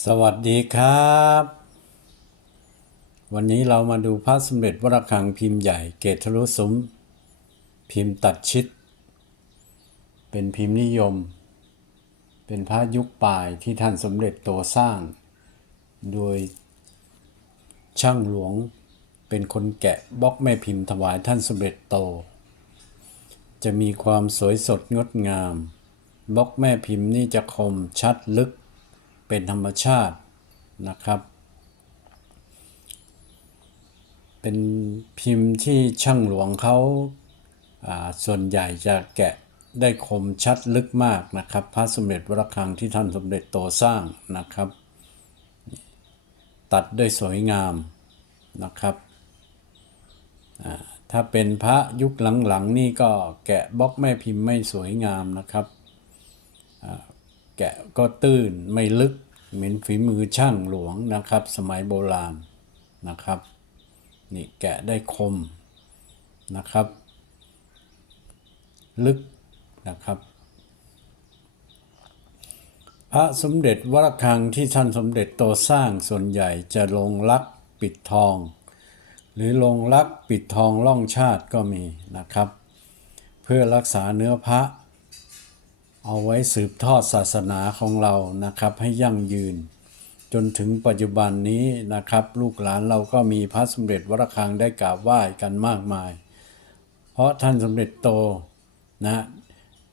สวัสดีครับ วันนี้เรามาดูพระสมเด็จวรคังพิมพ์ใหญ่เกตทะลุซุ้มพิมพ์ตัดชิด เป็นพิมพ์นิยม เป็นพระยุคปลายที่ท่านสมเด็จโตสร้าง โดยช่างหลวงเป็นคนแกะบล็อกแม่พิมพ์ถวายท่านสมเด็จโต จะมีความสวยสดงดงามบล็อกแม่พิมพ์นี่จะคมชัดลึก เป็นธรรมชาตินะครับ เป็นพิมพ์ที่ช่างหลวงเขาาส่วนใหญ่จะแกะได้คมชัดลึกมากนะครับ พระสมเด็จวรคังที่ท่านสมเด็จโตสร้างนะครับ ตัดด้วยสวยงามนะครับถ้าเป็นพระยุคหลังๆนี่ก็แกะบล็อกแม่พิมพ์ไม่สวยงามนะครับ แกะก็ตื้นไม่ลึกเหมือนฝีมือช่างหลวงนะครับ สมัยโบราณนะครับนี่แกะได้คมนะครับ ลึกนะครับ พระสมเด็จวรคังที่ท่านสมเด็จโตสร้างส่วนใหญ่จะลงลักปิดทอง หรือลงลักปิดทองล่องชาติก็มีนะครับ เพื่อรักษาเนื้อพระ เอาไว้สืบทอดศาสนาของเรานะครับให้ยั่งยืน จนถึงปัจจุบันนี้นะครับ ลูกหลานเราก็มีพระสมเด็จวรคังได้กราบไหว้กันมากมาย เพราะท่านสมเด็จโตนะ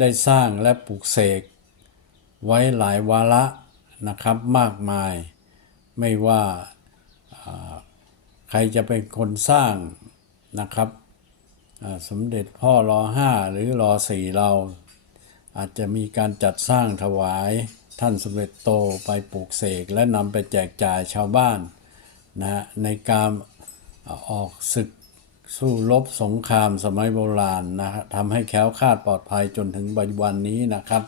ได้สร้างและปลูกเสก ไว้หลายวาระนะครับมากมาย ไม่ว่าใครจะเป็นคนสร้างนะครับสมเด็จพ่อรอห้าหรือรอสี่เรา อาจจะมีการจัดสร้างถวายท่านสมเด็จโตไปปลูกเสกและนำไปแจกจ่ายชาวบ้านนะฮะในการออกศึกสู้รบสงครามสมัยโบราณนะฮะทำให้แคล้วคลาดปลอดภัยจนถึงปัจจุบันนี้นะครับ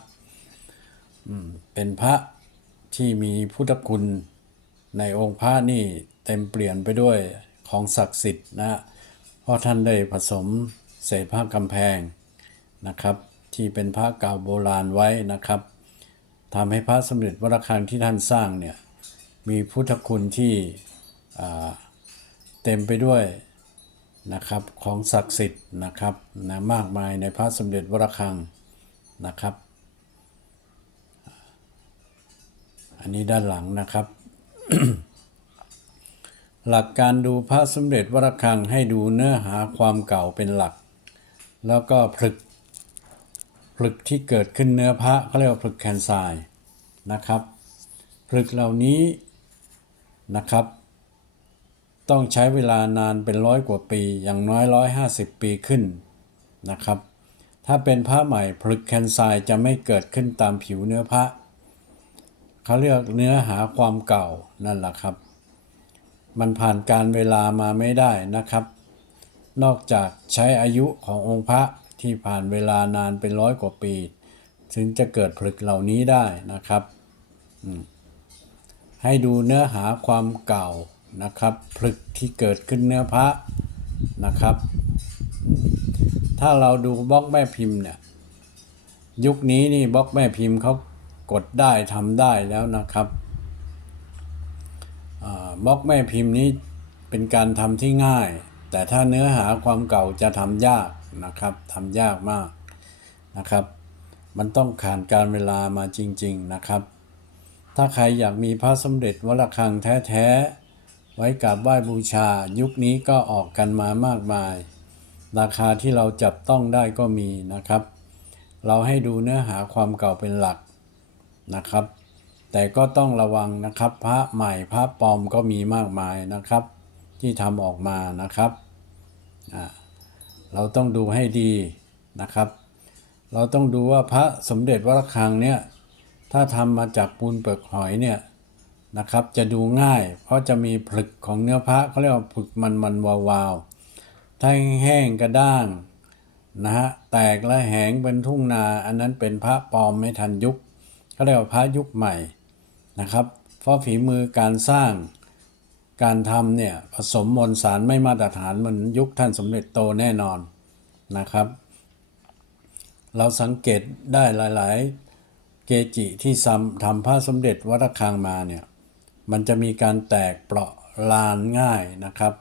เป็นพระที่มีพุทธคุณในองค์พระนี่เต็มเปลี่ยนไปด้วยของศักดิ์สิทธิ์นะฮะเพราะท่านได้ผสมเศษผ้ากำแพงนะครับ ที่เป็นพระเก่าโบราณไว้นะครับทำให้พระสมเด็จวรคังที่ท่านสร้างเนี่ยมีพุทธคุณที่เต็มไปด้วยนะครับของศักดิ์สิทธิ์นะครับนะมากมายในพระสมเด็จวรคังนะครับ อันนี้ด้านหลังนะครับ หลักการดูพระสมเด็จวรคังให้ดูเนื้อหาความเก่าเป็นหลัก แล้วก็ผลึก ผลึกที่เกิดขึ้นเนื้อพระเขาเรียกว่าผลึกแคนไซน์นะครับผลึกเหล่านี้นะครับ ต้องใช้เวลานานเป็นร้อยกว่าปี อย่างน้อยร้อยห้าสิบปีขึ้นนะครับ ถ้าเป็นพระใหม่ผลึกแคนไซน์จะไม่เกิดขึ้นตามผิวเนื้อพระเขาเรียกเนื้อหาความเก่านั่นแหละครับ มันผ่านการเวลามาไม่ได้นะครับ นอกจากใช้อายุขององค์พระ ที่ผ่านเวลานานเป็นร้อยกว่าปี ถึงจะเกิดผลึกเหล่านี้ได้นะครับให้ดูเนื้อหาความเก่านะครับผลึกที่เกิดขึ้นเนื้อพระนะครับ ถ้าเราดูบล็อกแม่พิมพ์เนี่ยยุคนี้นี่บล็อกแม่พิมพ์เขากดได้ทำได้แล้วนะครับบล็อกแม่พิมพ์นี้เป็นการทำที่ง่าย แต่ถ้าเนื้อหาความเก่าจะทำยาก นะครับทำยากมากนะครับ มันต้องผ่านการเวลามาจริง ๆนะครับ ถ้าใครอยากมีพระสมเด็จวรคังแท้ๆไว้กราบไหว้บูชา ยุคนี้ก็ออกกันมามากมาย ราคาที่เราจับต้องได้ก็มีนะครับ เราให้ดูเนื้อหาความเก่าเป็นหลักนะครับ แต่ก็ต้องระวังนะครับ พระใหม่พระปลอมก็มีมากมายนะครับ ที่ทำออกมานะครับอ่า เราต้องดูให้ดีนะครับ เราต้องดูว่าพระสมเด็จวรคังเนี่ยถ้าทำมาจากปูนเปลือกหอยเนี่ยนะครับจะดูง่าย เพราะจะมีผลึกของเนื้อพระเขาเรียกว่าผลึกมันมันๆวาวๆถ้าแห้งกระด้างนะฮะแตกและแหงเป็นทุ่งนาอันนั้นเป็นพระปลอมไม่ทันยุคเขาเรียกว่าพระยุคใหม่นะครับ เพราะฝีมือการสร้าง การทำเนี่ยผสมมวลสารไม่มาตรฐานมือนยุคท่านสมเด็จโตแน่นอนนะครับ เราสังเกตได้หลาย ๆ เกจิที่ทำทำพระสมเด็จวัดระฆังมาเนี่ยมันจะมีการแตกเปราะลานง่ายนะครับ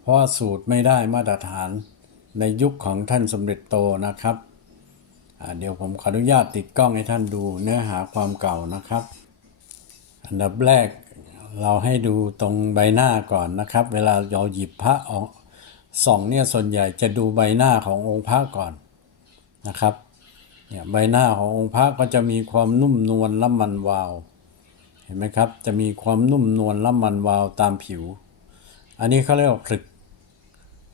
เพราะสูตรไม่ได้มาตรฐานในยุคของท่านสมเด็จโตนะครับเดี๋ยวผมขออนุญาตติดกล้องให้ท่านดูเนื้อหาความเก่านะครับ อันดับแรก เราให้ดูตรงใบหน้าก่อนนะครับ เวลาเราหยิบพระออกส่องเนี่ยส่วนใหญ่จะดูใบหน้าขององค์พระก่อนนะครับเนี่ยใบหน้าขององค์พระก็จะมีความนุ่มนวลละมันวาว เห็นไหมครับ จะมีความนุ่มนวลละมันวาวตามผิว อันนี้เขาเรียกว่าผลึก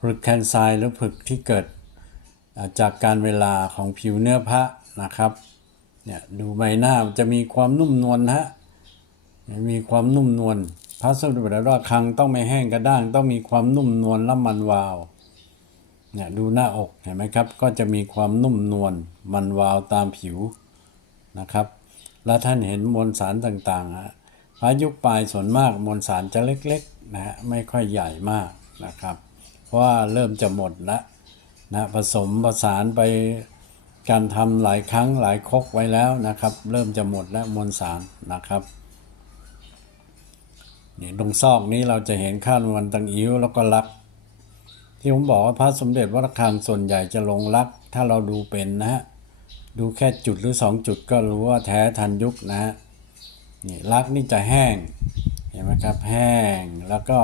ผลึกแคนไซหรือผลึกที่เกิดจากการเวลาของผิวเนื้อพระนะครับเนี่ยดูใบหน้าจะมีความนุ่มนวลนะฮะ มีความนุ่มนวลพระสมเด็จพระราคังต้องไม่แห้งกระด้าง ต้องมีความนุ่มนวลและมันวาวเนี่ยดูหน้าอกเห็นไหมครับ ก็จะมีความนุ่มนวลมันวาวตามผิวนะครับ แล้วท่านเห็นมวลสารต่างๆฮะพระยุคปลายส่วนมากมวลสารจะเล็กๆนะฮะไม่ค่อยใหญ่มากนะครับ เพราะว่าเริ่มจะหมดล้วนะผสมผสานไปการทำหลายครั้งหลายครกไว้แล้วนะครับ เริ่มจะหมดแล้วมวลสารนะครับ นี่ตรงซอกนี้เราจะเห็นข้านวันตังอิ้วแล้วก็ลัก ที่ผมบอกว่าพระสมเด็จวัดระฆังส่วนใหญ่จะลงลัก ถ้าเราดูเป็นนะฮะ ดูแค่จุดหรือสองจุดก็รู้ว่าแท้ทันยุคนะฮะนี่ลักนี่จะแห้ง เห็นไหมครับแห้งแล้วก็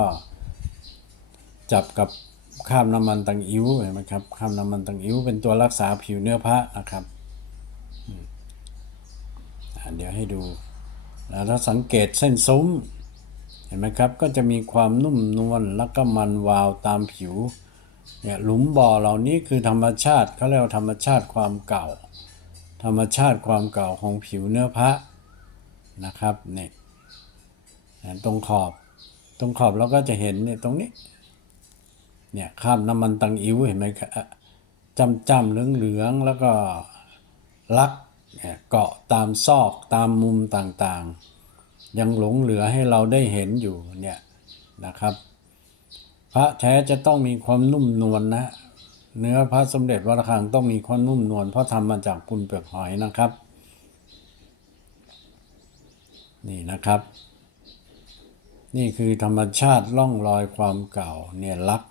จับกับข้ามน้ำมันตังอิ้วเห็นไหมครับข้ามน้ำมันตังอิ้วเป็นตัวรักษาผิวเนื้อพระนะครับเดี๋ยวให้ดูแล้วถ้าสังเกตเส้นซุ้ม เห็นไหมครับก็จะมีความนุ่มนวลแล้วก็มันวาวตามผิวเนี่ยหลุมบ่อเหล่านี้คือธรรมชาติเขาเรียกว่าธรรมชาติความเก่า ธรรมชาติความเก่าของผิวเนื้อพระนะครับเนี่ยตรงขอบตรงขอบเราก็จะเห็นเนี่ยตรงนี้เนี่ยข้ามน้ำมันตังอิ้วเห็นไหมครับจำจำเหลืองเหลืองๆแล้วก็ลักเนี่ยเกาะตามซอกตามมุมต่างๆ ยังหลงเหลือให้เราได้เห็นอยู่เนี่ยนะครับ พระแท้จะต้องมีความนุ่มนวลนะเนื้อพระสมเด็จวัดระฆังต้องมีความนุ่มนวลเพราะทำมาจากปุนเปลือกหอยนะครับ นี่นะครับ นี่คือธรรมชาติล่องรอยความเก่าเนี่ยลัก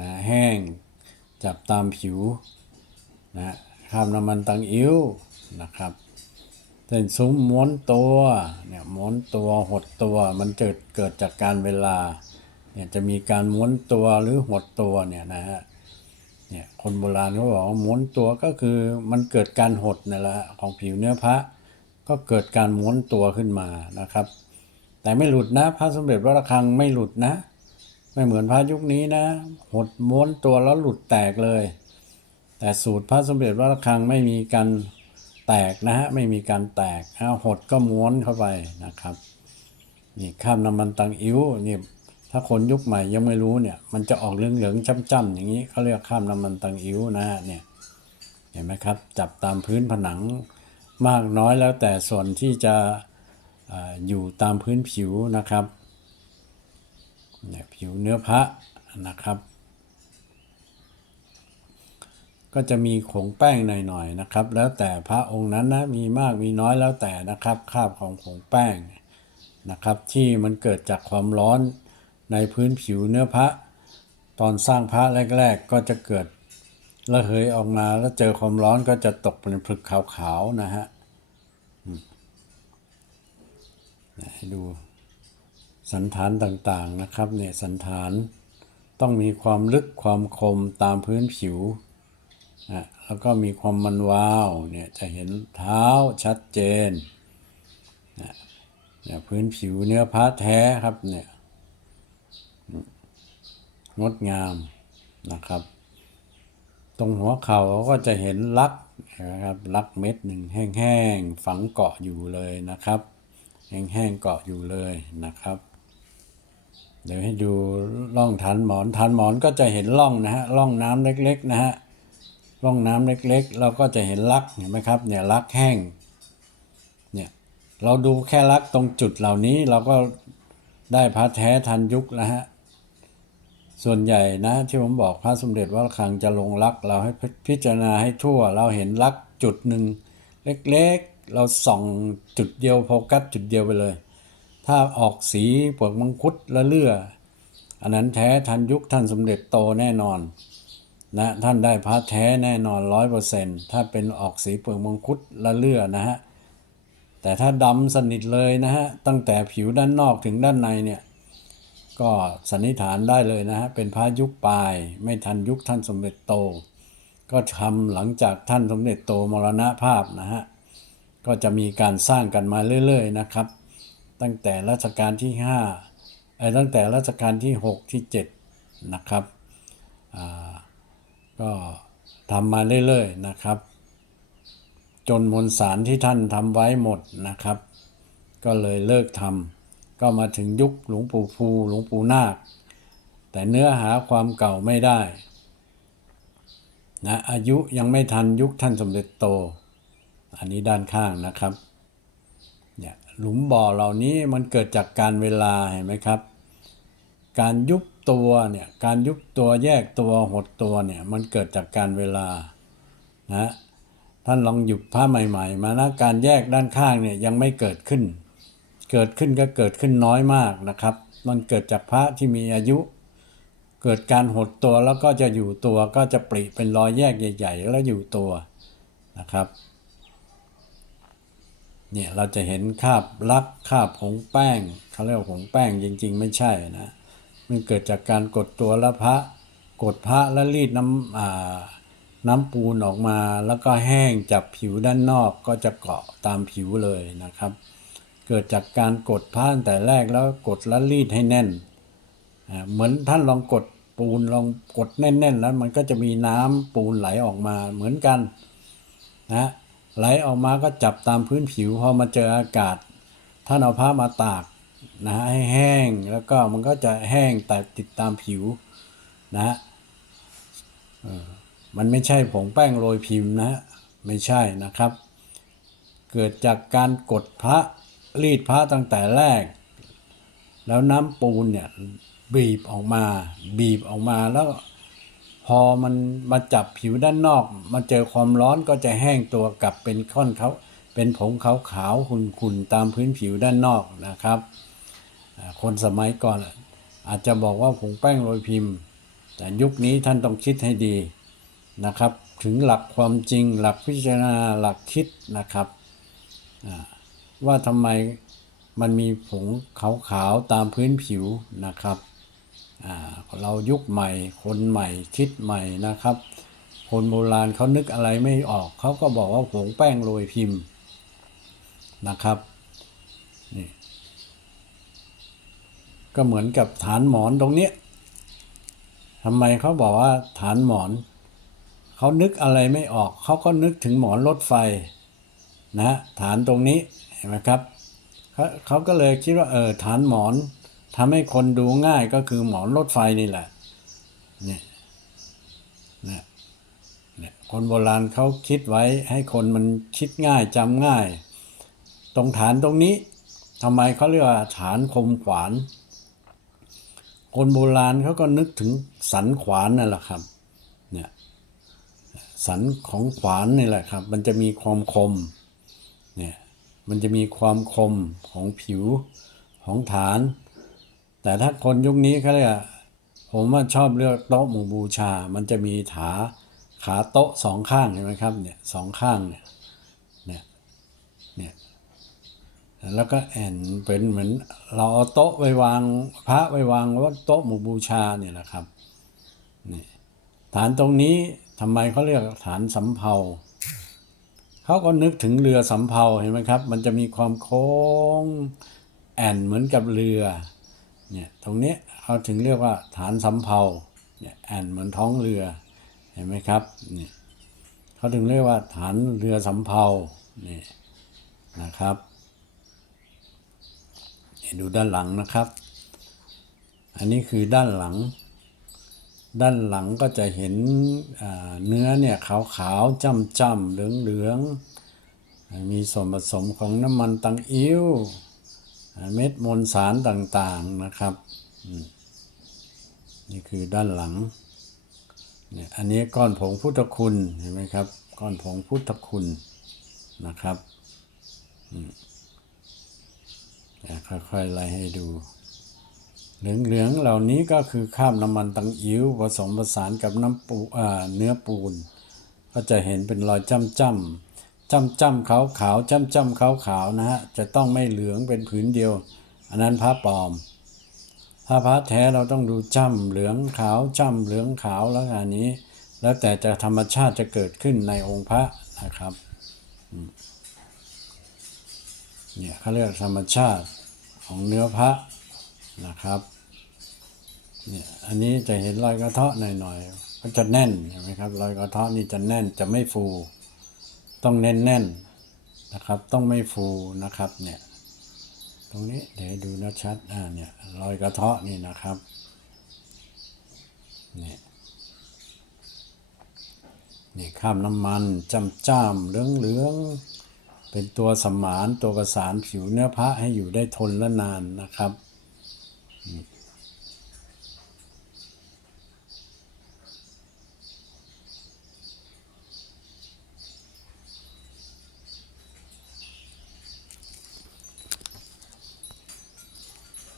นะแห้งจับตามผิวนะข้ามน้ำมันตังอิ้วนะครับ เส้นซุ้มม้วนตัวเนี่ยม้วนตัวหดตัวมันเกิดเกิดจากการเวลาเนี่ยจะมีการม้วนตัวหรือหดตัวเนี่ยนะฮะเนี่ยคนโบราณเขาบอกว่าม้วนตัวก็คือมันเกิดการหดนั่แหละของผิวเนื้อพระ ก็เกิดการม้วนตัวขึ้นมานะครับ แต่ไม่หลุดนะพระสมเด็จพระระฆังไม่หลุดนะ ไม่เหมือนพระยุคนี้นะ หดม้วนตัวแล้วหลุดแตกเลย แต่สูตรพระสมเด็จพระระฆังไม่มีการ แตกนะฮะไม่มีการแตกเอาหดก็ม้วนเข้าไปนะครับนี่ข้ามน้ำมันตังอิ้วนี่ถ้าคนยุคใหม่ยังไม่รู้เนี่ย มันจะออกเหลืองๆจ้ำๆอย่างนี้เขาเรียกข้ามน้ำมันตังอิ้วนะฮะเนี่ยเห็นไหมครับ จับตามพื้นผนังมากน้อยแล้วแต่ส่วนที่จะออยู่ตามพื้นผิวนะครับเนี่ยผิวเนื้อพระนะครับ ก็จะมีผงแป้งหน่อยๆนะครับ แล้วแต่พระองค์นั้นนะมีมากมีน้อยแล้วแต่นะครับคาบของผงแป้งนะครับ ที่มันเกิดจากความร้อนในพื้นผิวเนื้อพระ ตอนสร้างพระแรก ๆ ก็จะเกิดระเหยออกมาแล้วเจอความร้อนก็จะตกเป็นผลึกขาวๆนะฮะให้ดูสันฐานต่างๆนะครับเนี่ยสันฐานต้องมีความลึกความคมตามพื้นผิว นะแล้วก็มีความมันวาวเนี่ยจะเห็นเท้าชัดเจนนะเนี่ยพื้นผิวเนื้อพระแท้ครับเนี่ยงดงามนะครับ ตรงหัวเข่าเราก็จะเห็นลักนะครับลักเม็ดหนึ่งแห้งๆฝังเกาะอยู่เลยนะครับ แห้งๆเกาะอยู่เลยนะครับ เดี๋ยวให้ดูร่องฐานหมอนฐานหมอนก็จะเห็นร่องนะฮะร่องน้ำเล็กๆนะฮะ ร่องน้ำเล็กๆ เราก็จะเห็นลักเห็นไหมครับเนี่ยลักแห้งเนี่ยเราดูแค่ลักตรงจุดเหล่านี้เราก็ได้พระแท้ทันยุคแล้วฮะส่วนใหญ่นะที่ผมบอกพระสมเด็จวัดระฆังจะลงลัก เราให้พิจารณาให้ทั่ว เราเห็นลักจุดหนึ่งเล็กๆ เราส่องจุดเดียวโฟกัสจุดเดียวไปเลย ถ้าออกสีเปลือกมังคุดละเลืออันนั้นแท้ทันยุคท่านสมเด็จโตแน่นอน นะท่านได้พระแท้แน่นอนร้อยเปอร์เซ็นถ้าเป็นออกสีเปลือกมังคุดละเลือนะฮะแต่ถ้าดำสนิทเลยนะฮะตั้งแต่ผิวด้านนอกถึงด้านในเนี่ยก็สันนิษฐานได้เลยนะฮะเป็นพระยุคปลายไม่ทันยุคท่านสมเด็จโต ก็ทำหลังจากท่านสมเด็จโตมรณภาพนะฮะก็จะมีการสร้างกันมาเรื่อย ๆ นะครับ ตั้งแต่รัชกาลที่5ไอ้ตั้งแต่รัชกาลที่ 6 ที่ 7 นะครับอ่า ก็ทำมาเรื่อยๆนะครับ จนมวลสารที่ท่านทำไว้หมดนะครับ ก็เลยเลิกทำก็มาถึงยุคหลวงปู่ภูหลวงปู่นาค แต่เนื้อหาความเก่าไม่ได้นะอายุยังไม่ทันยุคท่านสมเด็จโต อันนี้ด้านข้างนะครับเนี่ยหลุมบ่อเหล่านี้มันเกิดจากการเวลาเห็นไหมครับ การยุบตัวเนี่ยการยุบตัวแยกตัวหดตัวเนี่ยมันเกิดจากการเวลานะท่านลองหยุบผ้าใหม่ ๆ มานะการแยกด้านข้างเนี่ยยังไม่เกิดขึ้น เกิดขึ้นก็เกิดขึ้นน้อยมากนะครับ มันเกิดจากพระที่มีอายุ เกิดการหดตัวแล้วก็จะอยู่ตัวก็จะปริเป็นรอยแยกใหญ่ ๆ แล้วอยู่ตัวนะครับเนี่ยเราจะเห็นคาบลักคาบผงแป้งเขาเรียกผงแป้งจริง ๆ ไม่ใช่นะ มันเกิดจากการกดตัวล้วพระ กดพระแล้วรีดน้ำน้ำปูนออกมา แล้วก็แห้งจับผิวด้านนอกก็จะเกาะตามผิวเลยนะครับ เกิดจากการกดผ้าตั้งแต่แรกแล้วกดแล้วรีดให้แน่น เหมือนท่านลองกดปูนลองกดแน่นๆ แล้วมันก็จะมีน้ำปูนไหลออกมาเหมือนกันนะไหลออกมาก็จับตามพื้นผิวพอมาเจออากาศท่านเอาผ้ามาตาก นะฮะให้แห้งแล้วก็มันก็จะแห้งแต่ติดตามผิวนะฮะมันไม่ใช่ผงแป้งโรยพิมพ์นะฮะไม่ใช่นะครับ เกิดจากการกดพระรีดพระตั้งแต่แรก แล้วน้ำปูนเนี่ยบีบออกมา บีบออกมาแล้วพอมันมาจับผิวด้านนอก มาเจอความร้อนก็จะแห้งตัวกลับเป็นก้อนเขาเป็นผงขาวๆขุ่นๆตามพื้นผิวด้านนอกนะครับ คนสมัยก่อนอาจจะบอกว่าผงแป้งโรยพิมพ์ แต่ยุคนี้ท่านต้องคิดให้ดีนะครับ ถึงหลักความจริงหลักพิจารณาหลักคิดนะครับ ว่าทำไมมันมีผงขาวๆตามพื้นผิวนะครับเรายุคใหม่ คนใหม่คิดใหม่นะครับ คนโบราณเขานึกอะไรไม่ออก เขาก็บอกว่าผงแป้งโรยพิมพ์นะครับ ก็เหมือนกับฐานหมอนตรงเนี้ยทำไมเขาบอกว่าฐานหมอน เขานึกอะไรไม่ออก เขาก็นึกถึงหมอนรถไฟนะฐานตรงนี้เห็นไหมครับเขาเขาก็เลยคิดว่าเออฐานหมอนทำให้คนดูง่ายก็คือหมอนรถไฟนี่แหละเนี่ยนี่ยเนี่ยคนโบราณเขาคิดไว้ให้คนมันคิดง่ายจำง่าย ตรงฐานตรงนี้ทำไมเขาเรียกว่าฐานคมขวาน คนโบราณเขาก็นึกถึงสันขวานนั่นแหละครับเนี่ยสันของขวานนี่แหละครับ มันจะมีความคมเนี่ยมันจะมีความคมของผิวของฐาน แต่ถ้าคนยุคนี้เขาเรียกผมว่าชอบเลือกโต๊ะหมู่บูชา มันจะมีขาขาโต๊ะสองข้างเห็นไหมครับเนี่ยสองข้างเนี่ย เนี่ย แล้วก็แอนเป็นเหมือนเราเอาโต๊ะไว้วางพระไว้วางว่าโต๊ะหมู่บูชาเนี่ยนะครับนี่ฐานตรงนี้ทำไมเขาเรียกฐานสำเภาเขาก็นึกถึงเรือสำเภาเห็นไหมครับ มันจะมีความโค้งแอนเหมือนกับเรือเนี่ยตรงนี้เขาถึงเรียกว่าฐานสำเภาเนี่ยแอนเหมือนท้องเรือเห็นไหมครับนี่เขาถึงเรียกว่าฐานเรือสำเภานี่นะครับ ดูด้านหลังนะครับ อันนี้คือด้านหลัง ด้านหลังก็จะเห็นเนื้อเนี่ยขาวๆจ้ำๆเหลืองๆ มีส่วนผสมของน้ำมันตังอิ้ว เม็ดมวลสารต่างๆนะครับ นี่คือด้านหลังเนี่ยอันนี้ก้อนผงพุทธคุณเห็นไหมครับ ก้อนผงพุทธคุณนะครับอ่า ค่อยๆไล่ให้ดู เหลืองๆเหล่านี้ก็คือข้ามน้ำมันตังอิ๋วผสมผสานกับน้ำปูเนื้อปูน ก็จะเห็นเป็นรอยจ้ำจ้ำจ้ำจ้ำขาวขาวจ้ำจ้ำขาวขาวนะฮะจะต้องไม่เหลืองเป็นผืนเดียว อันนั้นพระปลอม ถ้าพระแท้เราต้องดูจ้ำเหลืองขาวจ้ำเหลืองขาวแล้วอันนี้ แล้วแต่จะธรรมชาติจะเกิดขึ้นในองค์พระนะครับอืม เนี่ยเขาเรียกธรรมชาติของเนื้อพระนะครับเนี่ยอันนี้จะเห็นรอยกระเทาะหน่อยๆก็จะแน่นเห็นไหมครับรอยกระเทาะนี่จะแน่นจะไม่ฟู ต้องแน่นๆนะครับ ต้องไม่ฟูนะครับเนี่ยตรงนี้เดี๋ยวดูนะชัดอ่าเนี่ยรอยกระเทาะนี่นะครับเนี่ยนี่ข้ามน้ำมันจำจ้ามเหลืองเหลือง เป็นตัวสมานตัวประสานผิวเนื้อพระให้อยู่ได้ทนและนานนะครับ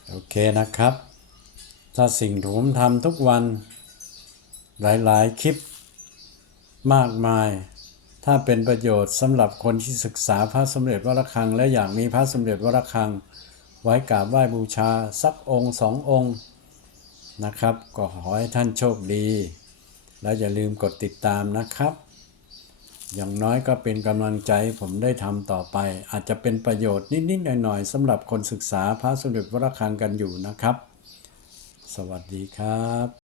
โอเคนะครับ ถ้าสิ่งที่ผมทำทุกวันหลาย ๆ คลิปมากมาย ถ้าเป็นประโยชน์สำหรับคนที่ศึกษาพระสมเด็จวระฆัง และอยากมีพระสมเด็จวระฆัง ไว้กราบไหว้บูชาสักองค์สององค์นะครับ ก็ขอให้ท่านโชคดี แล้วอย่าลืมกดติดตามนะครับ อย่างน้อยก็เป็นกำลังใจผมได้ทำต่อไป อาจจะเป็นประโยชน์นิดๆหน่อยๆสำหรับคนศึกษาพระสมเด็จวระฆังกันอยู่นะครับ สวัสดีครับ